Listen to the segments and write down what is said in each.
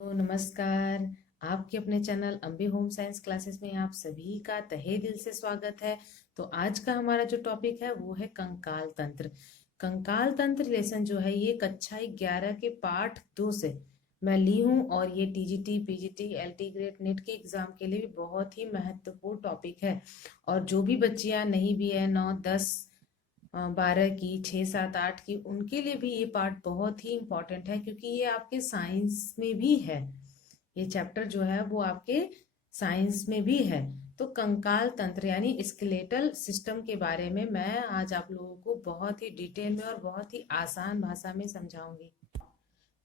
तो नमस्कार। आपके अपने channel Ambe home science classes में आप सभी का तहे दिल से स्वागत है। तो आज का हमारा जो टॉपिक है वो है कंकाल तंत्र। कंकाल तंत्र लेसन जो है ये कक्षा 11 के पाठ 2 से मैं ली हूँ और ये TGT PGT LT grade net के एग्जाम के लिए भी बहुत ही महत्वपूर्ण टॉपिक है। और जो भी बच्चियां नहीं भी है 9 10 12 की 6 7 8 की उनके लिए भी ये पार्ट बहुत ही इम्पोर्टेंट है, क्योंकि ये आपके साइंस में भी है। ये चैप्टर जो है वो आपके साइंस में भी है। तो कंकाल तंत्र यानी स्केलेटल सिस्टम के बारे में मैं आज आप लोगों को बहुत ही डिटेल में और बहुत ही आसान भाषा में समझाऊंगी,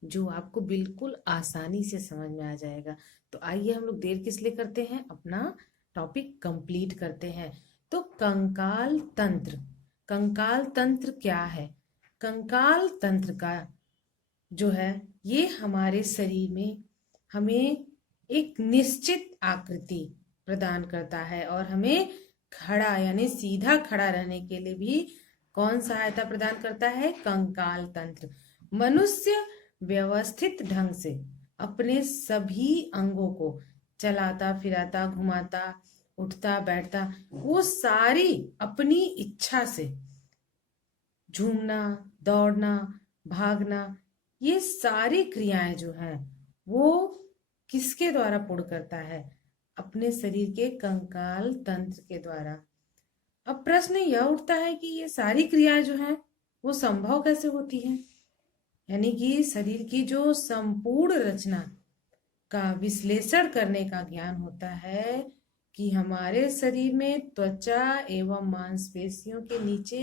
जो आपको बिल्कुल आसानी से समझ में आ जाएगा। तो आइए हम लोग देर किस लिए करते हैं, अपना टॉपिक कंप्लीट करते हैं। तो कंकाल तंत्र, कंकाल तंत्र क्या है? कंकाल तंत्र का जो है ये हमारे शरीर में हमें एक निश्चित आकृति प्रदान करता है और हमें खड़ा यानी सीधा खड़ा रहने के लिए भी कौन सहायता प्रदान करता है? कंकाल तंत्र। मनुष्य व्यवस्थित ढंग से अपने सभी अंगों को चलाता फिराता घुमाता उठता बैठता, वो सारी अपनी इच्छा से झूमना दौड़ना भागना, ये सारी क्रियाएं जो हैं वो किसके द्वारा पूर्ण करता है? अपने शरीर के कंकाल तंत्र के द्वारा। अब प्रश्न यह उठता है कि ये सारी क्रियाएं जो हैं वो संभव कैसे होती हैं? यानी कि शरीर की जो संपूर्ण रचना का विश्लेषण करने का ज्ञान होता है कि हमारे शरीर में त्वचा एवं मांसपेशियों के नीचे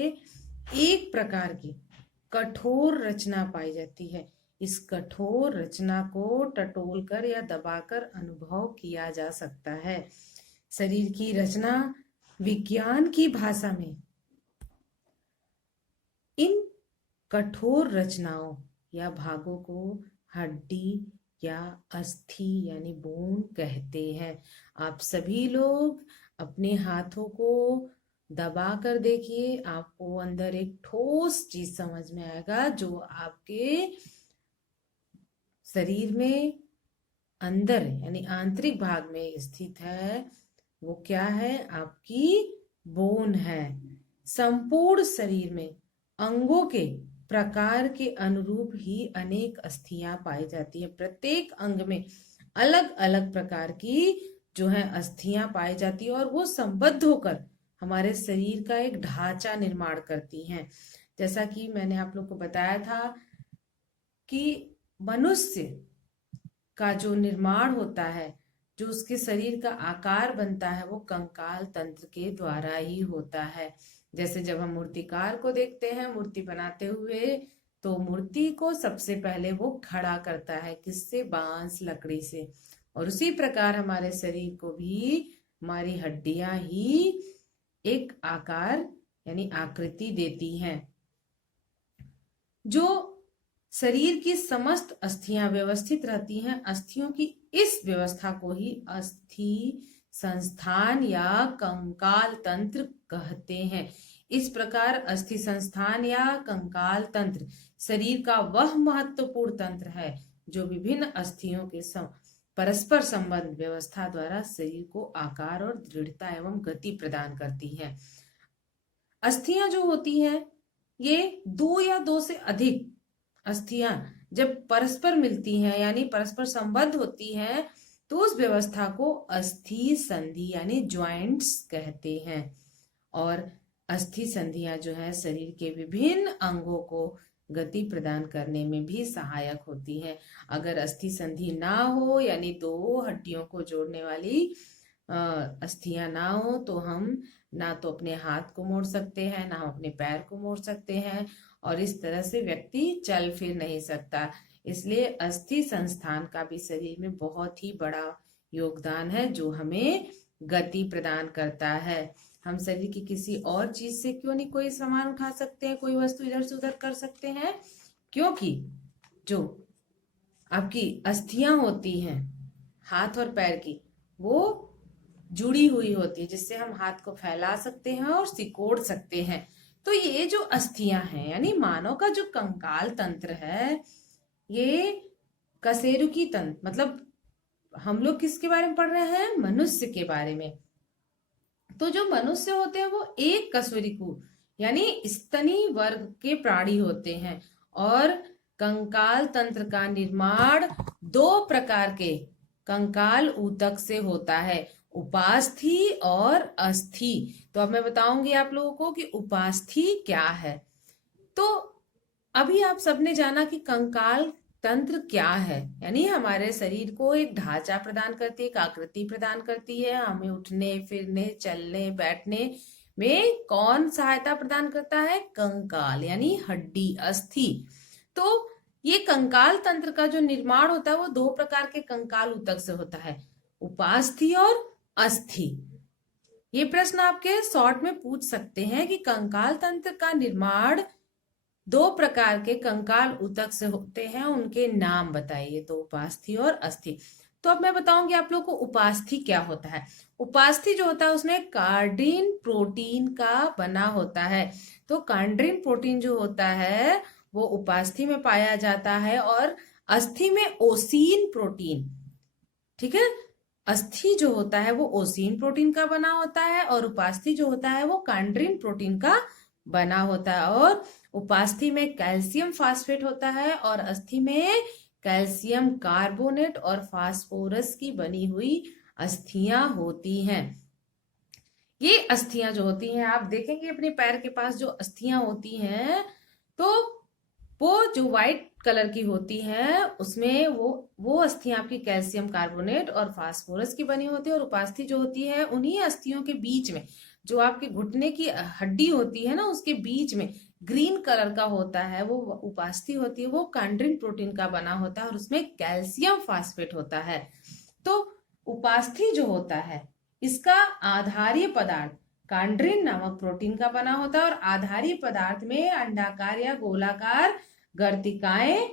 एक प्रकार की कठोर रचना पाई जाती है। इस कठोर रचना को टटोलकर या दबाकर अनुभव किया जा सकता है। शरीर की रचना विज्ञान की भाषा में इन कठोर रचनाओं या भागों को हड्डी या अस्थि यानी बोन कहते हैं। आप सभी लोग अपने हाथों को दबा कर देखिए, आपको अंदर एक ठोस चीज समझ में आएगा जो आपके शरीर में अंदर यानी आंतरिक भाग में स्थित है। वो क्या है? आपकी बोन है। संपूर्ण शरीर में अंगों के प्रकार के अनुरूप ही अनेक अस्थियां पाई जाती है। प्रत्येक अंग में अलग अलग प्रकार की जो है अस्थियां पाई जाती है और वो संबद्ध होकर हमारे शरीर का एक ढांचा निर्माण करती हैं। जैसा कि मैंने आप लोग को बताया था कि मनुष्य का जो निर्माण होता है, जो उसके शरीर का आकार बनता है, वो कंकाल तंत्र के द्वारा ही होता है। जैसे जब हम मूर्तिकार को देखते हैं मूर्ति बनाते हुए, तो मूर्ति को सबसे पहले वो खड़ा करता है किससे? बांस लकड़ी से। और उसी प्रकार हमारे शरीर को भी हमारी हड्डियां ही एक आकार यानी आकृति देती हैं। जो शरीर की समस्त अस्थियां व्यवस्थित रहती हैं, अस्थियों की इस व्यवस्था को ही अस्थि संस्थान या कंकाल तंत्र कहते हैं। इस प्रकार अस्थि संस्थान या कंकाल तंत्र शरीर का वह महत्वपूर्ण तंत्र है जो विभिन्न अस्थियों के परस्पर संबंध व्यवस्था द्वारा शरीर को आकार और दृढ़ता एवं गति प्रदान करती है। अस्थियां जो होती हैं ये दो या दो से अधिक अस्थियां जब परस्पर मिलती हैं यानी परस्पर संबद्ध होती हैं, तो उस व्यवस्था को अस्थि संधि यानी ज्वाइंट्स कहते हैं। और अस्थि संधियां जो है शरीर के विभिन्न अंगों को गति प्रदान करने में भी सहायक होती है। अगर अस्थि संधि ना हो यानी दो हड्डियों को जोड़ने वाली अस्थियां ना हो, तो हम ना तो अपने हाथ को मोड़ सकते हैं, ना हम अपने पैर को मोड़ सकते हैं, और इस तरह से व्यक्ति चल फिर नहीं सकता। इसलिए अस्थि संस्थान का भी शरीर में बहुत ही बड़ा योगदान है जो हमें गति प्रदान करता है। हम शरीर की किसी और चीज से क्यों नहीं कोई सामान उठा सकते हैं, कोई वस्तु इधर से उधर कर सकते हैं? क्योंकि जो आपकी अस्थियां होती हैं हाथ और पैर की, वो जुड़ी हुई होती है, जिससे हम हाथ को फैला सकते हैं और सिकोड़ सकते हैं। तो ये जो अस्थियां हैं यानी मानव का जो कंकाल तंत्र है, ये कशेरुकी तंत्र मतलब हम लोग किसके बारे में पढ़ रहे हैं? मनुष्य के बारे में। तो जो मनुष्य होते हैं वो एक कशेरुकी यानी स्तनी वर्ग के प्राणी होते हैं। और कंकाल तंत्र का निर्माण दो प्रकार के कंकाल ऊतक से होता है, उपास्थि और अस्थि। तो अब मैं बताऊंगी आप लोगों को कि उपास्थि क्या है। तो अभी आप सबने जाना कि कंकाल तंत्र क्या है, यानी हमारे शरीर को एक ढांचा प्रदान करती है, एक आकृति प्रदान करती है। हमें उठने फिरने चलने बैठने में कौन सहायता प्रदान करता है? कंकाल यानी हड्डी, अस्थि। तो ये कंकाल तंत्र का जो निर्माण होता है वो दो प्रकार के कंकाल ऊतक से होता है, उपास्थि और अस्थि। ये प्रश्न आपके शॉर्ट में पूछ सकते हैं कि कंकाल तंत्र का निर्माण दो प्रकार के कंकाल ऊतक से होते हैं, उनके नाम बताइए। तो उपास्थि और अस्थि। तो अब मैं बताऊंगी आप लोग को उपास्थि क्या होता है। उपास्थि जो होता है उसमें कार्डिन प्रोटीन का बना होता है। तो कार्डिन प्रोटीन जो होता है वो उपास्थि में पाया जाता है और अस्थि में ओसीन प्रोटीन। ठीक है, अस्थि जो होता है वो ओसीन प्रोटीन का बना होता है और उपास्थि जो होता है वो कार्डिन प्रोटीन का बना होता है। और उपास्थि में कैल्शियम फास्फेट होता है और अस्थि में कैल्शियम कार्बोनेट और फास्फोरस की बनी हुई अस्थियां होती हैं। ये अस्थियां जो होती हैं, आप देखेंगे अपने पैर के पास जो अस्थियां होती हैं, तो वो जो व्हाइट कलर की होती है उसमें वो अस्थियां आपकी कैल्शियम कार्बोनेट और फास्फोरस की बनी होती है। और उपास्थि जो होती है उन्हीं अस्थियों के बीच में जो आपके घुटने की हड्डी होती है ना, उसके बीच में ग्रीन कलर का होता है, वो उपास्थि होती है। वो कार्डिन प्रोटीन का बना होता है और उसमें कैल्शियम फास्फेट होता है। तो उपास्थि जो होता है इसका आधारीय पदार्थ कार्डिन नामक प्रोटीन का बना होता है और आधारीय पदार्थ में अंडाकार या गोलाकार गर्तिकाएं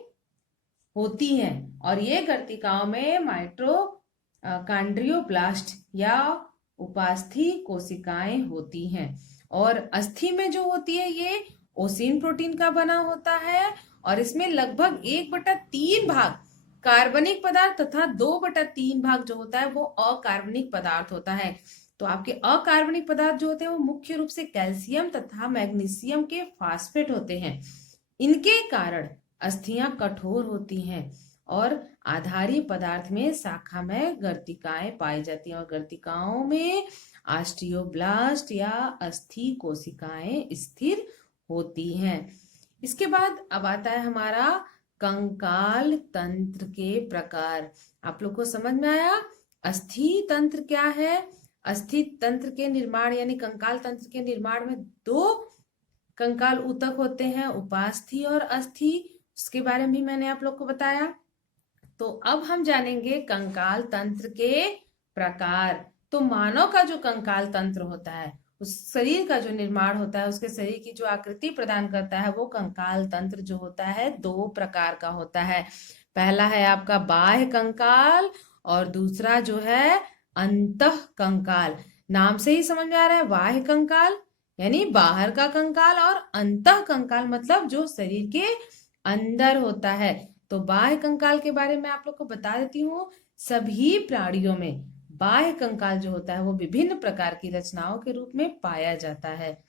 होती हैं और ये गर्तिकाओं में माइटोकॉन्ड्रियोब्लास्ट या उपास्थि कोशिकाएं होती हैं। और अस्थि में जो होती है ये ओसीन प्रोटीन का बना होता है और इसमें लगभग 1/3 भाग कार्बनिक पदार्थ तथा 2/3 भाग जो होता है वो अकार्बनिक पदार्थ होता है। तो आपके अकार्बनिक पदार्थ जो होते हैं वो मुख्य रूप से कैल्शियम तथा मैग्नीशियम के फास्फेट होते हैं। इनके कारण अस्थियां कठोर होती हैं और आधारीय पदार्थ में शाखामय गर्तिकाएं पाई जाती हैं और गर्तिकाओं में ऑस्टियोब्लास्ट या अस्थि कोशिकाएं स्थिर होती हैं। इसके बाद अब आता है हमारा कंकाल तंत्र के प्रकार। आप लोग को समझ में आया अस्थि तंत्र क्या है? अस्थि तंत्र के निर्माण यानी कंकाल तंत्र के निर्माण में दो कंकाल ऊतक होते हैं, उपास्थि और अस्थि। उसके बारे में भी मैंने आप लोग को बताया। तो अब हम जानेंगे कंकाल तंत्र के प्रकार। तो मानव का जो कंकाल तंत्र होता है, उस शरीर का जो निर्माण होता है, उसके शरीर की जो आकृति प्रदान करता है, वो कंकाल तंत्र जो होता है दो प्रकार का होता है। पहला है आपका बाह्य कंकाल और दूसरा जो है अंतः कंकाल। नाम से ही समझ में आ रहा है, बाह्य कंकाल यानी बाहर का कंकाल और अंतः कंकाल मतलब जो शरीर के अंदर होता है। तो बाह्य कंकाल के बारे में आप लोग को बता देती हूँ। सभी प्राणियों में बाह्य कंकाल जो होता है वो विभिन्न प्रकार की रचनाओं के रूप में पाया जाता है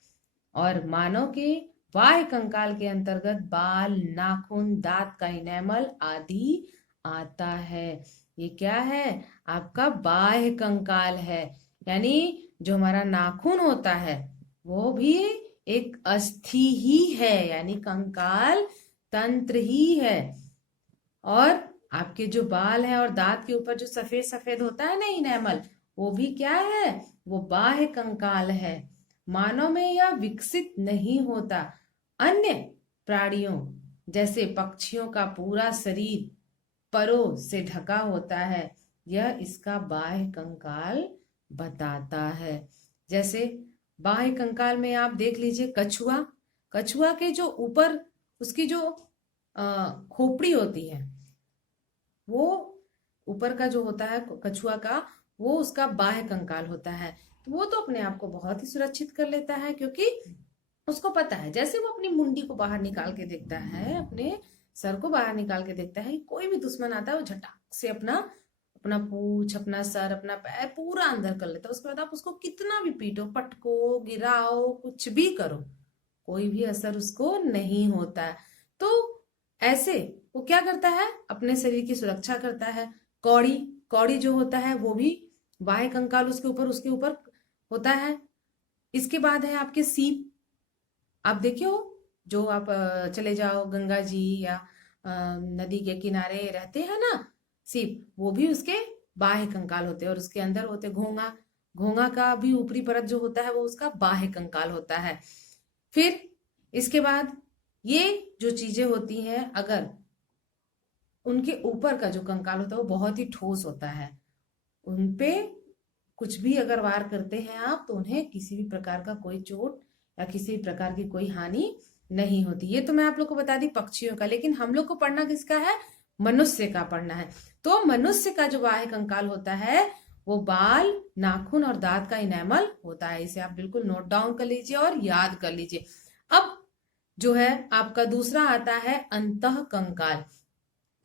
और मानव के बाह्य कंकाल के अंतर्गत बाल, नाखून, दांत का इनेमल आदि आता है। ये क्या है? आपका बाह्य कंकाल है, यानी जो हमारा नाखून होता है वो भी एक अस्थि ही है, यानी कंकाल तंत्र ही है। और आपके जो बाल है और दांत के ऊपर जो सफेद सफेद होता है ना इनेमल, वो भी क्या है? वो बाह्य कंकाल है। मानव में यह विकसित नहीं होता। अन्य प्राणियों जैसे पक्षियों का पूरा शरीर परों से ढका होता है, यह इसका बाह्य कंकाल बताता है। जैसे बाह्य कंकाल में आप देख लीजिए कछुआ, कछुआ के जो ऊपर उसकी जो खोपड़ी होती है, वो ऊपर का जो होता है कछुआ का, वो उसका बाह्य कंकाल होता है। तो वो तो अपने आप को बहुत ही सुरक्षित कर लेता है क्योंकि उसको पता है, जैसे वो अपनी मुंडी को बाहर निकाल के देखता है अपने सर को बाहर निकाल के देखता है, कोई भी दुश्मन आता है वो झटाक से अपना अपना पूंछ, अपना सर, अपना पैर पूरा अंदर कर लेता है। उसके बाद आप उसको कितना भी पीटो, पटको, गिराओ, कुछ भी करो, कोई भी असर उसको नहीं होता है। तो ऐसे वो क्या करता है, अपने शरीर की सुरक्षा करता है। कौड़ी, कौड़ी जो होता है वो भी बाह्य कंकाल उसके ऊपर होता है। इसके बाद है आपके सीप। आप देखिए हो, जो आप चले जाओ गंगा जी या नदी के किनारे रहते हैं ना सीप, वो भी उसके बाह्य कंकाल होते हैं। और उसके अंदर होते घोंगा, घोंगा का भी ऊपरी परत जो होता है वो उसका बाह्य कंकाल होता है। फिर इसके बाद ये जो चीजें होती हैं, अगर उनके ऊपर का जो कंकाल होता है वो बहुत ही ठोस होता है, उनपे कुछ भी अगर वार करते हैं आप तो उन्हें किसी भी प्रकार का कोई चोट या किसी भी प्रकार की कोई हानि नहीं होती। ये तो मैं आप लोग को बता दी पक्षियों का, लेकिन हम लोग को पढ़ना किसका है, मनुष्य का पढ़ना है। तो मनुष्य का जो बाह्य कंकाल होता है वो बाल, नाखून और दांत का इनेमल होता है। इसे आप बिल्कुल नोट डाउन कर लीजिए और याद कर लीजिए। अब जो है आपका दूसरा आता है अंतः कंकाल।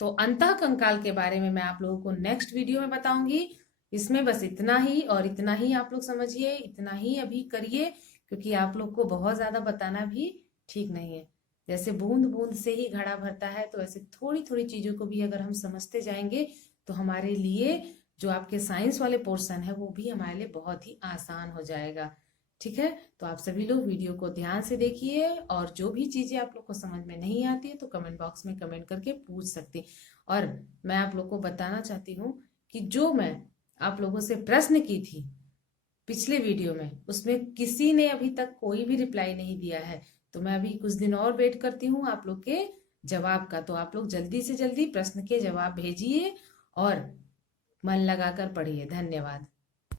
तो अंतः कंकाल के बारे में मैं आप लोगों को नेक्स्ट वीडियो में बताऊंगी। इसमें बस इतना ही, और इतना ही आप लोग समझिए, इतना ही अभी करिए, क्योंकि आप लोग को बहुत ज्यादा बताना भी ठीक नहीं है। जैसे बूंद बूंद से ही घड़ा भरता है, तो ऐसे थोड़ी थोड़ी चीजों को भी अगर हम समझते जाएंगे तो हमारे लिए जो आपके साइंस वाले पोर्शन है वो भी हमारे लिए बहुत ही आसान हो जाएगा। ठीक है, तो आप सभी लोग वीडियो को ध्यान से देखिए, और जो भी चीजें आप लोग को समझ में नहीं आती है तो कमेंट बॉक्स में कमेंट करके पूछ सकते। और मैं आप लोग को बताना चाहती हूँ कि जो मैं आप लोगों से प्रश्न की थी पिछले वीडियो में, उसमें किसी ने अभी तक कोई भी रिप्लाई नहीं दिया है। तो मैं अभी कुछ दिन और वेट करती हूँ आप लोग के जवाब का। तो आप लोग जल्दी से जल्दी प्रश्न के जवाब भेजिए और मन लगाकर पढ़िए। धन्यवाद।